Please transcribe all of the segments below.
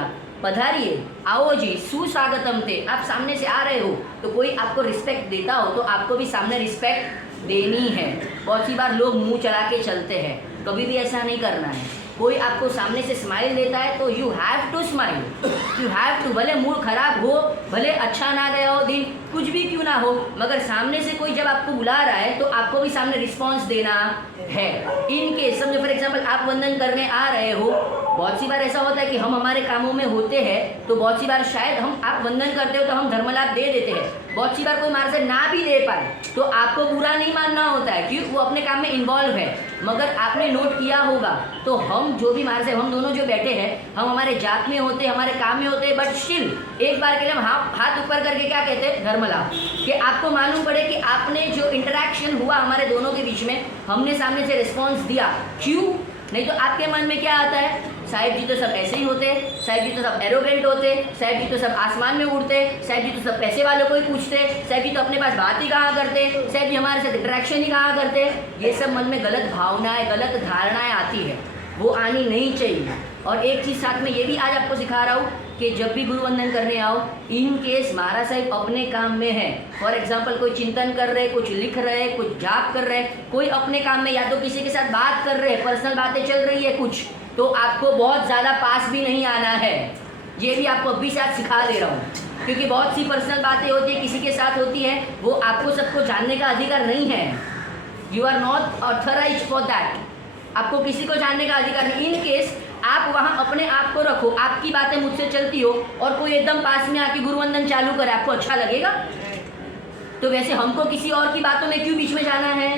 किया, पधारिए, आओ जी, सुस्वागतम थे, आप सामने से आ रहे हो तो कोई आपको रिस्पेक्ट देता हो तो आपको भी सामने रिस्पेक्ट देनी है। बहुत सी बार लोग मुंह चला के चलते हैं, कभी भी ऐसा नहीं करना है। कोई आपको सामने से स्माइल देता है तो you have to smile, you have to, भले मूड खराब हो, भले अच्छा ना गया हो दिन, कुछ भी क्यों ना हो, मगर सामने से कोई जब आपको बुला रहा है तो आपको भी सामने रिस्पॉन्स देना है। इन केस समझो फॉर एग्जाम्पल आप वंदन करने आ रहे हो, बहुत सी बार ऐसा होता है कि हम हमारे कामों में होते हैं तो बहुत सी बार शायद हम आप वंदन करते हो तो हम धर्मलाभ दे देते हैं, बहुत सी बार कोई मार्ग से ना भी दे पाए तो आपको बुरा नहीं मानना होता है क्योंकि वो अपने काम में इन्वॉल्व है। मगर आपने नोट किया होगा तो हम जो भी मार्ग से हम दोनों जो बैठे हैं हम हमारे जात में होते हैं, हमारे काम में होते हैं, बट स्टिल एक बार के लिए हम हाथ ऊपर करके क्या कहते हैं, धर्मलाभ, कि आपको मालूम पड़े कि आपने जो इंटरेक्शन हुआ हमारे दोनों के बीच में हमने सामने से रिस्पॉन्स दिया। क्यों? नहीं तो आपके मन में क्या आता है, साहिब जी तो सब ऐसे ही होते, साहिब जी तो सब एरोगेंट होते, साहिब जी तो सब आसमान में उड़ते, साहिब जी तो सब पैसे वालों को ही पूछते, साहिब जी तो अपने पास बात ही कहाँ करते, साहिब जी हमारे साथ इंटरेक्शन ही कहाँ करते। ये सब मन में गलत भावनाएं, गलत धारणाएं आती है, वो आनी नहीं चाहिए। और एक चीज़ साथ में ये भी आज आपको सिखा रहा हूँ कि जब भी गुरु वंदन करने आओ, इन केस महाराज साहिब अपने काम में है, फॉर एग्जाम्पल कोई चिंतन कर रहे, कुछ लिख रहे, कुछ जाप कर रहे, कोई अपने काम में या तो किसी के साथ बात कर रहे, पर्सनल बातें चल रही है कुछ, तो आपको बहुत ज़्यादा पास भी नहीं आना है। ये भी आपको अभी से आज सिखा दे रहा हूँ क्योंकि बहुत सी पर्सनल बातें होती है, किसी के साथ होती है, वो आपको सबको जानने का अधिकार नहीं है। You are not authorise for that, आपको किसी को जानने का अधिकार नहीं। इन केस आप वहाँ अपने आप को रखो, आपकी बातें मुझसे चलती हो और कोई एकदम पास में आके गुरुवंदन चालू करे, आपको अच्छा लगेगा? तो वैसे हमको किसी और की बातों में क्यों बीच में जाना है?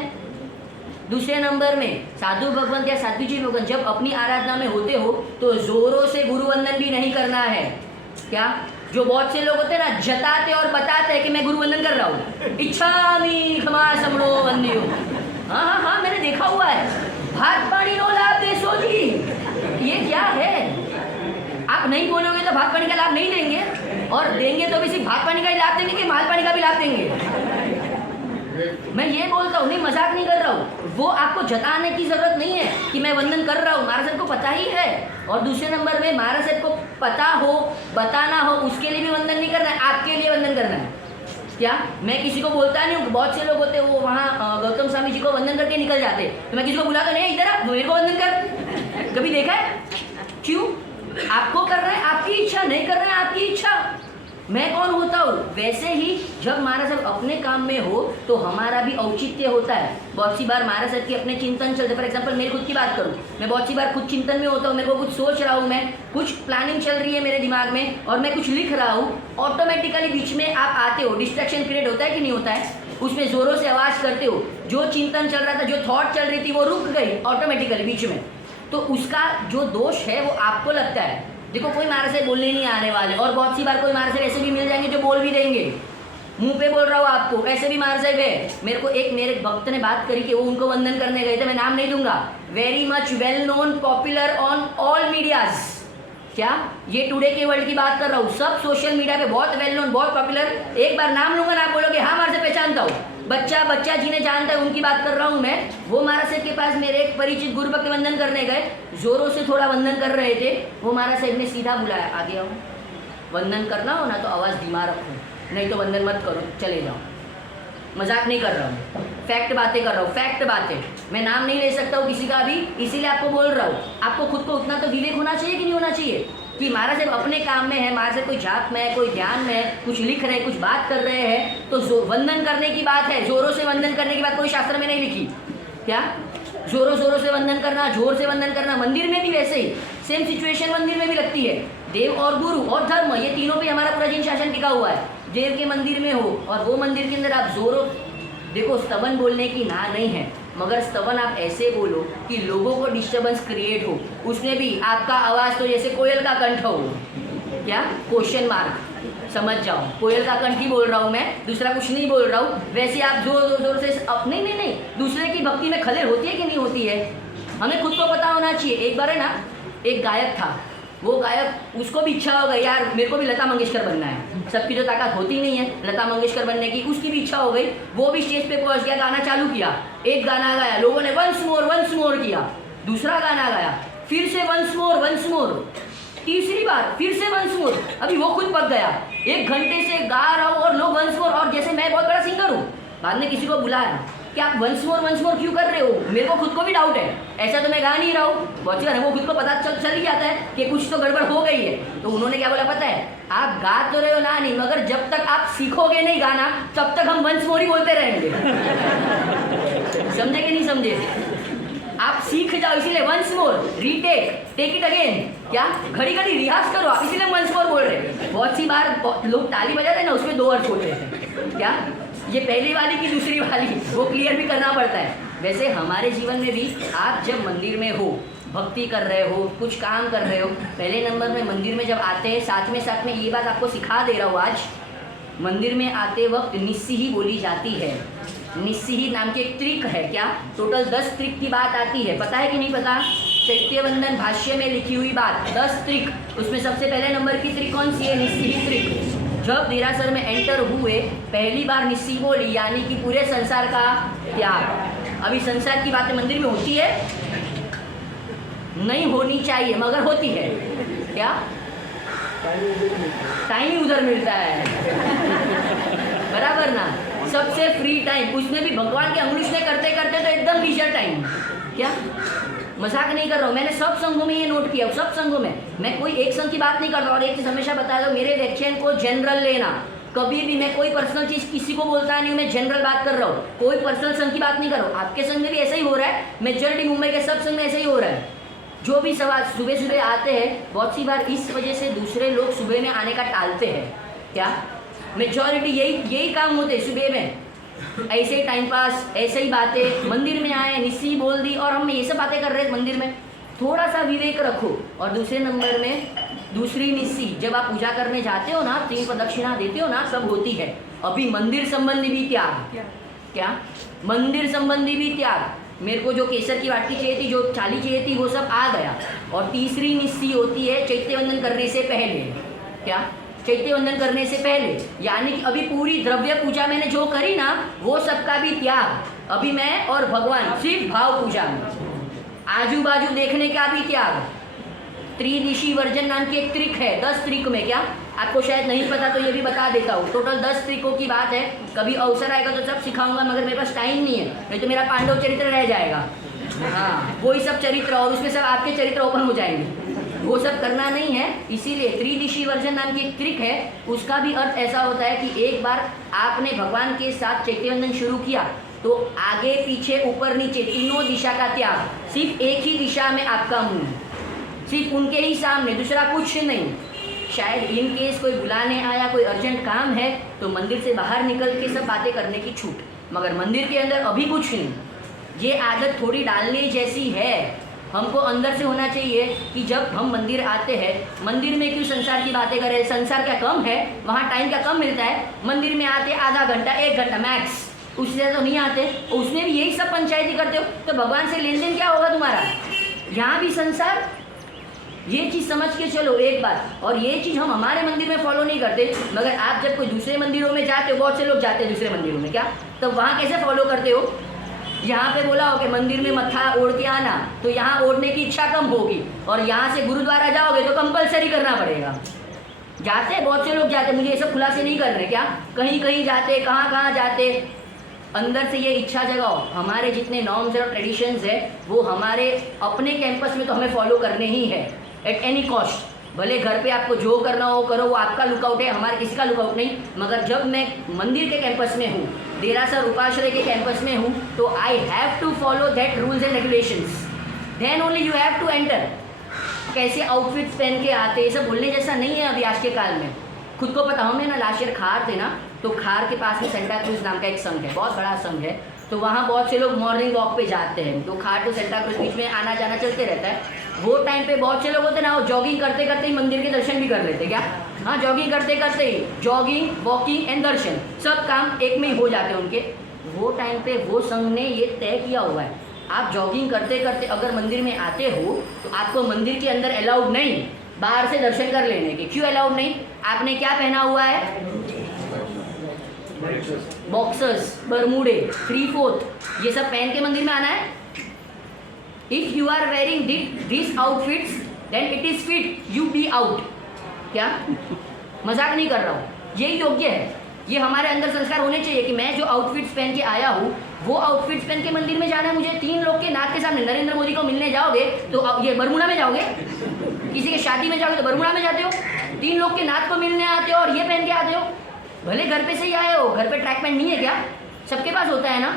दूसरे नंबर में साधु भगवंत या साध्वी जी भगवंत जब अपनी आराधना में होते हो तो जोरों से गुरुवंदन भी नहीं करना है। क्या जो बहुत से लोग होते हैं ना, जताते और बताते हैं कि मैं गुरुवंदन कर रहा हूँ, इच्छामि क्षमा समणो वंद्यो, हाँ हाँ हाँ मैंने देखा हुआ है, भात पानी नो लाभ देसो जी, ये क्या है? आप नहीं बोलोगे तो भात पानी का लाभ नहीं देंगे, और देंगे तो भी सिर्फ भात पानी का ही लाभ देंगे कि माल पानी का भी लाभ देंगे? मैं ये बोलता हूँ, नहीं मजाक नहीं कर रहा हूँ, वो आपको जताने की जरूरत नहीं है कि मैं वंदन कर रहा हूँ, महाराज साहब को पता ही है। और दूसरे नंबर में महाराज साहब को पता हो, बताना हो, उसके लिए भी वंदन नहीं करना है, आपके लिए वंदन करना है। क्या मैं किसी को बोलता नहीं हूँ, बहुत से लोग होते हैं वो वहाँ गौतम स्वामी जी को वंदन करके निकल जाते, तो मैं किसी को बुलाता नहीं, इधर आप मेरे को वंदन कर, कभी देखा है? क्यों? आपको कर रहे हैं आपकी इच्छा, नहीं कर रहे हैं आपकी इच्छा, मैं कौन होता हूँ? वैसे ही जब महाराज साहब अपने काम में हो तो हमारा भी औचित्य होता है। बहुत सी बार महाराज साहब की अपने चिंतन चलते, फॉर एग्जाम्पल मेरी खुद की बात करूँ, मैं बहुत सी बार खुद चिंतन में होता हूँ, मेरे को कुछ सोच रहा हूँ, मैं कुछ प्लानिंग चल रही है मेरे दिमाग में और मैं कुछ लिख रहा हूँ, ऑटोमेटिकली बीच में आप आते हो, डिस्ट्रैक्शन क्रिएट होता है कि नहीं होता है? उसमें जोरों से आवाज़ करते हो, जो चिंतन चल रहा था, जो थॉट चल रही थी वो रुक गई ऑटोमेटिकली बीच में, तो उसका जो दोष है वो आपको लगता है। देखो कोई महाराज से बोलने नहीं आने वाले, और बहुत सी बार कोई महाराज ऐसे भी मिल जाएंगे जो बोल भी देंगे, मुंह पे बोल रहा हूँ आपको, ऐसे भी महाराज है। मेरे को एक मेरे भक्त ने बात करी कि वो उनको वंदन करने गए थे, मैं नाम नहीं दूंगा, very much well known, popular on all medias. क्या ये टुडे के वर्ल्ड की बात कर रहा हूँ, सब सोशल मीडिया पे बहुत वेल नोन, बहुत पॉपुलर, एक बार नाम लूंगा ना आप बोलोगे हाँ महाराज से पहचानता हूँ, बच्चा बच्चा जिन्हें जानता है उनकी बात कर रहा हूँ मैं। वो महाराज साहब के पास मेरे एक परिचित गुरु भक्त वंदन करने गए, जोरों से थोड़ा वंदन कर रहे थे, वो महाराज साहब ने सीधा बुलाया, आगे आओ, वंदन करना हो ना तो आवाज़ धीमा रखो, नहीं तो वंदन मत करो, चले जाओ। मजाक नहीं कर रहा हूँ, फैक्ट बातें कर रहा हूँ, फैक्ट बातें, मैं नाम नहीं ले सकता हूँ किसी का भी, इसीलिए आपको बोल रहा हूँ। आपको खुद को उतना तो विवेक होना चाहिए कि नहीं होना चाहिए कि महाराज साहब अपने काम में है, महाराज साहब कोई जाप में है, कोई ध्यान में है, कुछ लिख रहे हैं, कुछ बात कर रहे हैं, तो वंदन करने की बात है, जोरों से वंदन करने की बात कोई शास्त्र में नहीं लिखी। क्या जोरों जोरों से वंदन करना, जोर से वंदन करना, मंदिर में भी वैसे ही सेम सिचुएशन मंदिर में भी लगती है। देव और गुरु और धर्म, ये तीनों पे हमारा पूरा जिन शासन टिका हुआ है। देव के मंदिर में हो और वो मंदिर के अंदर आप जोरों, देखो स्तवन बोलने की ना नहीं है, मगर स्तवन आप ऐसे बोलो कि लोगों को डिस्टर्बेंस क्रिएट हो, उसमें भी आपका आवाज़ तो जैसे कोयल का कंठ हो। क्या क्वेश्चन मार्क, समझ जाओ, कोयल का कंठ ही बोल रहा हूँ मैं, दूसरा कुछ नहीं बोल रहा हूँ। वैसे आप जोर जोर जोर से नहीं नहीं नहीं, दूसरे की भक्ति में खलेल होती है कि नहीं होती है, हमें खुद को पता होना चाहिए। एक बार है ना, एक गायक था, वो गायक, उसको भी इच्छा हो गई यार मेरे को भी लता मंगेशकर बनना है, सबकी जो ताकत होती नहीं है लता मंगेशकर बनने की, उसकी भी इच्छा हो गई, वो भी स्टेज पे पहुंच गया, गाना चालू किया, एक गाना गाया, लोगों ने वंस मोर किया, दूसरा गाना गाया, फिर से वंस मोर, तीसरी बार फिर से वंस मोर, अभी वो खुद पक गया, 1 घंटे से गा रहा हूँ और लोग वंस मोर, और जैसे मैं बहुत बड़ा सिंगर हूँ, बाद में किसी को बुलाया कि आप वंस मोर क्यों कर रहे हो, मेरे को खुद को भी डाउट है, ऐसा तो मैं गा नहीं रहा हूँ। बहुत सी वो खुद को पता चल ही जाता है कि कुछ तो गड़बड़ हो गई है। तो उन्होंने क्या बोला पता है, आप गा तो रहे हो ना नहीं, मगर जब तक आप सीखोगे नहीं गाना तब तक हम वंस मोर ही बोलते रहेंगे। समझे कि नहीं समझे? आप सीख जाओ, इसीलिए once more, retake, take it again, क्या घड़ी घड़ी रियाज करो आप, इसीलिए वंस मोर बोल रहे हैं। बहुत सी बार लोग ताली बजाते हैं ना, उसमें 2 अर्थ होते हैं, क्या ये पहली वाली की दूसरी वाली, वो क्लियर भी करना पड़ता है। वैसे हमारे जीवन में भी आप जब मंदिर में हो, भक्ति कर रहे हो, कुछ काम कर रहे हो, पहले नंबर में मंदिर में जब आते हैं, साथ में ये बात आपको सिखा दे रहा हूँ आज, मंदिर में आते वक्त निस्सी ही बोली जाती है। निस्सी ही नाम की एक त्रिक है, क्या टोटल 10 त्रिक की बात आती है, पता है कि नहीं पता? चैत्यवंदन भाष्य में लिखी हुई बात 10 त्रिक, उसमें सबसे पहले नंबर की त्रिक कौन सी है? निस्सी ही त्रिक। जब देरासर में एंटर हुए, पहली बार निस्सी बोली, यानी कि पूरे संसार का त्याग। अभी संसार की बातें मंदिर में होती है, नहीं होनी चाहिए मगर होती है, क्या टाइम ही उधर मिलता है, बराबर ना? सबसे फ्री टाइम, उसमें भी भगवान के अंगुलिश में करते करते तो एकदम लीजर टाइम, क्या मजाक नहीं कर रहा हूँ, मैंने सब संघों में ये नोट किया, सब संघों में, मैं कोई एक संघ की बात नहीं कर रहा। और एक चीज़ हमेशा बताया दो, मेरे व्याख्यान को जनरल लेना, कभी भी मैं कोई पर्सनल चीज़ किसी को बोलता नहीं, मैं जनरल बात कर रहा हूँ, कोई पर्सनल संघ की बात नहीं कर रहा हूँ। आपके संघ में भी ऐसा ही हो रहा है, मेजॉरिटी मुंबई के सब संघ में ऐसा ही हो रहा है। जो भी सवाल सुबह सुबह आते हैं, बहुत सी बार इस वजह से दूसरे लोग सुबह में आने का टालते हैं, क्या मेजॉरिटी यही काम होते हैं सुबह में, ऐसे ही टाइम पास, ऐसे ही बातें, मंदिर में आए, निस्सी बोल दी और हम ये सब बातें कर रहे हैं मंदिर में। थोड़ा सा विवेक रखो। और दूसरे नंबर में दूसरी निस्सी, जब आप पूजा करने जाते हो ना, 3 प्रदक्षिणा देते हो ना, सब होती है। अभी मंदिर संबंधी भी त्याग, क्या मंदिर संबंधी भी त्याग। मेरे को जो केसर की वाटी चाहिए थी, जो चाली चाहिए थी, वो सब आ गया। और तीसरी निस्सी होती है चैत्यवंदन करने से पहले, क्या चैत्यवंदन करने से पहले, यानी कि अभी पूरी द्रव्य पूजा मैंने जो करी ना, वो सबका भी त्याग। अभी मैं और भगवान सिर्फ भाव पूजा में, आजू बाजू देखने का भी त्याग। त्रिदिशी वर्जन नाम की एक त्रिक है, 10 त्रिक में, क्या आपको शायद नहीं पता तो ये भी बता देता हूँ। टोटल 10 त्रिकों की बात है, कभी अवसर आएगा तो सब सिखाऊंगा, मगर मेरे पास टाइम नहीं है, नहीं तो मेरा पांडव चरित्र रह जाएगा। हाँ, वही सब चरित्र, और उसमें सब आपके चरित्र ओपन हो जाएंगे, वो सब करना नहीं है। इसीलिए त्रिदिशी वर्जन नाम की एक ट्रिक है, उसका भी अर्थ ऐसा होता है कि एक बार आपने भगवान के साथ चैत्यवंदन शुरू किया तो आगे पीछे ऊपर नीचे तीनों दिशा का त्याग, सिर्फ एक ही दिशा में आपका मुंह, सिर्फ उनके ही सामने, दूसरा कुछ नहीं। शायद इन केस कोई बुलाने आया, कोई अर्जेंट काम है तो मंदिर से बाहर निकल के सब बातें करने की छूट, मगर मंदिर के अंदर अभी कुछ नहीं। ये आदत थोड़ी डालने जैसी है, हमको अंदर से होना चाहिए कि जब हम मंदिर आते हैं, मंदिर में क्यों संसार की बातें करें, संसार क्या कम है, वहाँ टाइम क्या कम मिलता है। मंदिर में आते आधा घंटा 1 घंटा मैक्स, उससे तो नहीं आते, उसमें भी यही सब पंचायती करते हो, तो भगवान से लेन देन क्या होगा तुम्हारा? यहाँ भी संसार, ये चीज़ समझ के चलो एक बात। और ये चीज़ हम हमारे मंदिर में फॉलो नहीं करते, मगर आप जब कोई दूसरे मंदिरों में जाते हो, बहुत से लोग जाते हैं दूसरे मंदिरों में, क्या तो वहाँ कैसे फॉलो करते हो? यहाँ पे बोला हो कि मंदिर में मत्था ओढ़ के आना, तो यहाँ ओढ़ने की इच्छा कम होगी, और यहाँ से गुरुद्वारा जाओगे तो कंपलसरी करना पड़ेगा। जाते बहुत से लोग जाते, मुझे ये सब खुलासे नहीं कर रहे, क्या कहीं कहीं जाते, कहाँ कहाँ जाते। अंदर से ये इच्छा जगाओ, हमारे जितने नॉर्म्स और ट्रेडिशंस है वो हमारे अपने कैंपस में तो हमें फॉलो करने ही है एट एनी कॉस्ट। भले घर पे आपको जो करना हो करो, वो आपका लुकआउट है, हमारे किसी का लुकआउट नहीं। मगर जब मैं मंदिर के कैंपस में हूँ, देरासर उपाश्रय के कैंपस में हूँ, तो I have to follow that rules and regulations, then only you have to enter. कैसे आउटफिट्स पहन के आते, ये सब बोलने जैसा नहीं है अभी आज के काल में। खुद को पता, हमें ना लास्ट ईयर खार थे ना, तो खार के पास में सेंटा क्रूज नाम का एक संघ है, बहुत बड़ा संघ है, तो वहाँ बहुत से लोग मॉर्निंग वॉक पे जाते हैं, तो खार टू सेंटा क्रूज बीच में आना जाना चलते रहता है। वो टाइम पे बहुत से लोग होते हैं ना, वो जॉगिंग करते करते ही मंदिर के दर्शन भी कर लेते, क्या हाँ, जॉगिंग करते करते ही, जॉगिंग, वॉकिंग एंड दर्शन सब काम एक में ही हो जाते हैं उनके। वो टाइम पे वो संघ ने ये तय किया हुआ है, आप जॉगिंग करते करते अगर मंदिर में आते हो तो आपको मंदिर के अंदर अलाउड नहीं, बाहर से दर्शन कर लेने के। क्यों अलाउड नहीं? आपने क्या पहना हुआ है? बॉक्सर्स, बरमूडे, 3/4 ये सब पहन के मंदिर में आना है। If you are wearing this outfits then it is fit you be out. क्या मजाक नहीं कर रहा हूँ, ये योग्य है। ये हमारे अंदर संस्कार होने चाहिए कि मैं जो आउटफिट्स पहन के आया हूँ वो आउटफिट्स पहन के मंदिर में जाना है मुझे। 3 लोग के नाक के सामने नरेंद्र मोदी को मिलने जाओगे तो ये बरमुडा में जाओगे, किसी के शादी में जाओगे तो बरमुडा में जाते हो, 3 लोग के नाक को मिलने आते हो और ये पहन के आते हो। भले घर पे से ही आए हो, घर पे ट्रैक पैंट नहीं है क्या? सबके पास होता है ना।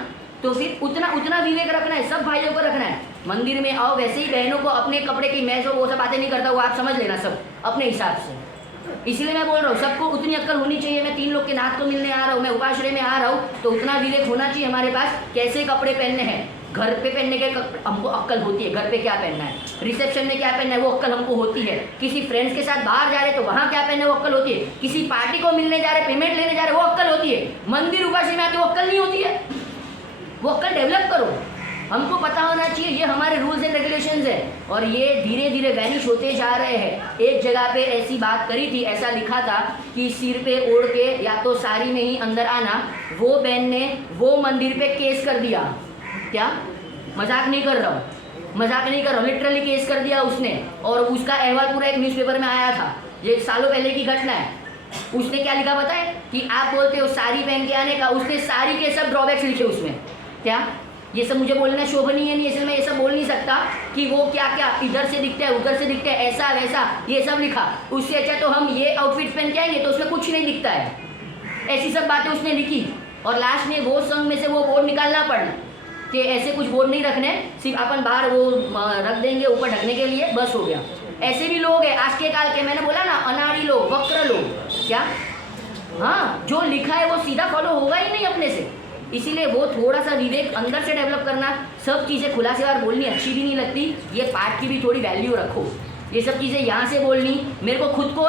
तो फिर उतना विवेक रखना है, सब भाइयों को रखना है। मंदिर में आओ वैसे ही बहनों को अपने कपड़े की मैं जो वो सब बातें नहीं करता, वो आप समझ लेना सब अपने हिसाब से। इसलिए मैं बोल रहा हूँ सबको उतनी अक्ल होनी चाहिए। मैं 3 लोग के नाक को मिलने आ रहा हूँ, मैं उपाश्रय में आ रहा हूँ, तो उतना विवेक होना चाहिए हमारे पास कैसे कपड़े पहनने हैं। घर पे पहनने के हमको अक्ल होती है, घर पे क्या पहनना है, रिसेप्शन में क्या पहनना है वो अक्ल हमको होती है। किसी फ्रेंड्स के साथ बाहर जा रहे तो वहाँ क्या पहनना है वो अक्ल होती है। किसी पार्टी को मिलने जा रहे, पेमेंट लेने जा रहे, वो अक्ल होती है। मंदिर उपाश्रय में आते वो अक्ल नहीं होती है, वो अक्ल डेवलप करो। हमको पता होना चाहिए ये हमारे रूल्स एंड रेगुलेशंस है, और ये धीरे धीरे वैनिश होते जा रहे हैं। एक जगह पे ऐसी बात करी थी, ऐसा लिखा था कि सिर पे ओढ़ के या तो साड़ी में ही अंदर आना, वो बहन ने वो मंदिर पे केस कर दिया। क्या मजाक नहीं कर रहा हूँ, मजाक नहीं कर रहा हूँ, लिटरली केस कर दिया उसने। और उसका अहवाल पूरा एक न्यूज़पेपर में आया था, ये सालों पहले की घटना है। उसने क्या लिखा पता है कि आप बोलते हो साड़ी पहन के आने का, उसने साड़ी के सब ड्रॉबैक्स लिखे उसमें। क्या ये सब मुझे बोलना शोभनीय नहीं है, इसलिए मैं ये सब बोल नहीं सकता कि वो क्या क्या इधर से दिखता है उधर से दिखता है ऐसा वैसा ये सब लिखा। उससे अच्छा तो हम ये आउटफिट पहन के आएंगे तो उसमें कुछ नहीं दिखता है, ऐसी सब बातें उसने लिखी। और लास्ट में वो संघ में से वो बोर्ड निकालना पड़ा कि ऐसे कुछ बोर्ड नहीं रखने, सिर्फ अपन बाहर वो रख देंगे ऊपर ढकने के लिए, बस हो गया। ऐसे भी लोग हैं आज के काल के, मैंने बोला ना अनाड़ी लोग, वक्र लोग। क्या हाँ, जो लिखा है वो सीधा फॉलो होगा ही नहीं अपने से। इसीलिए वो थोड़ा सा विवेक अंदर से डेवलप करना। सब चीज़ें खुलासेवार बोलनी अच्छी भी नहीं लगती, ये पाठ की भी थोड़ी वैल्यू रखो। ये सब चीज़ें यहाँ से बोलनी मेरे को खुद को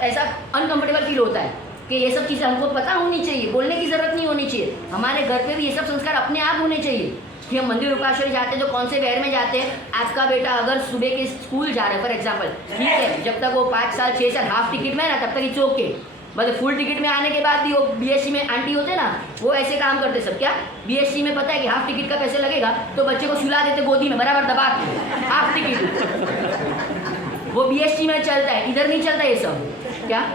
ऐसा अनकंफर्टेबल फील होता है कि ये सब चीज़ें हमको पता होनी चाहिए, बोलने की ज़रूरत नहीं होनी चाहिए। हमारे घर पे भी ये सब संस्कार अपने आप होने चाहिए कि हम मंदिर उपाश्रय जाते हैं तो कौन से वेयर में जाते हैं। आपका बेटा अगर सुबह के स्कूल जा रहा है फॉर एग्जाम्पल, ठीक है, जब तक वो 5 साल 6 साल हाफ टिकट में है ना तब तक इट्स ओके। मतलब फुल टिकट में आने के बाद भी वो बीएससी में आंटी होते ना, वो ऐसे काम करते सब। क्या बीएससी में पता है कि हाफ टिकट का पैसे लगेगा तो बच्चे को सुला देते गोदी में बराबर दबा के, हाफ टिकट। वो बीएससी में चलता है, इधर नहीं चलता ये सब। क्या